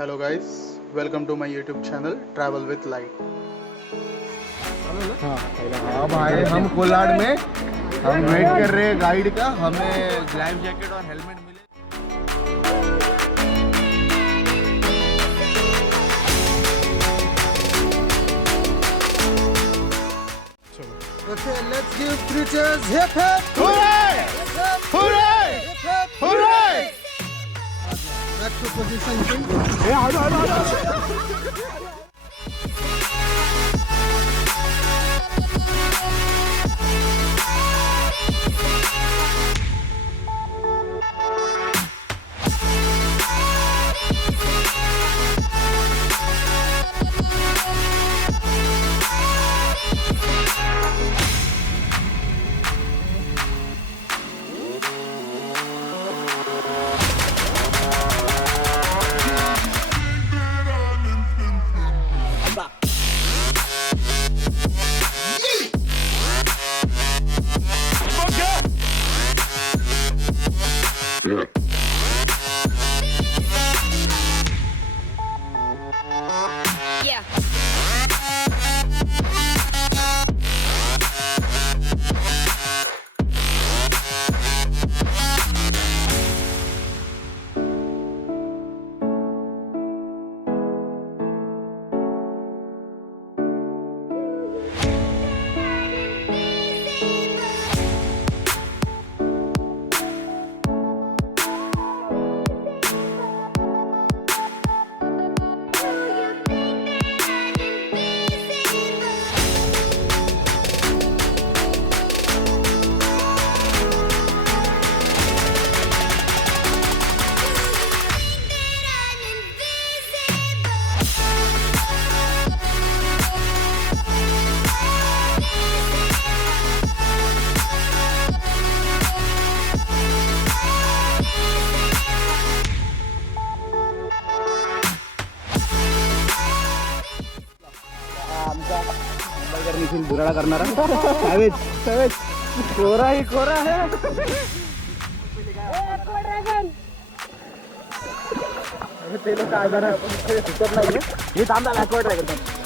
Hello guys, welcome to my YouTube channel travel with light. अब आए हम कोलाड में। हम वेट कर रहे हैं गाइड का। हमें लाइफ जैकेट और हेलमेट मिले। Okay, let's give three cheers. Hip hip! Hooray! Hooray! Hip hip! Hooray! Back to position. Yeah. बुराडा करणारा सॅवेज सॅवेज कोरा ही कोरा है. ते लोक आजार सुचत नाही हे थांबा बॅकवर्ड ड्रॅगन.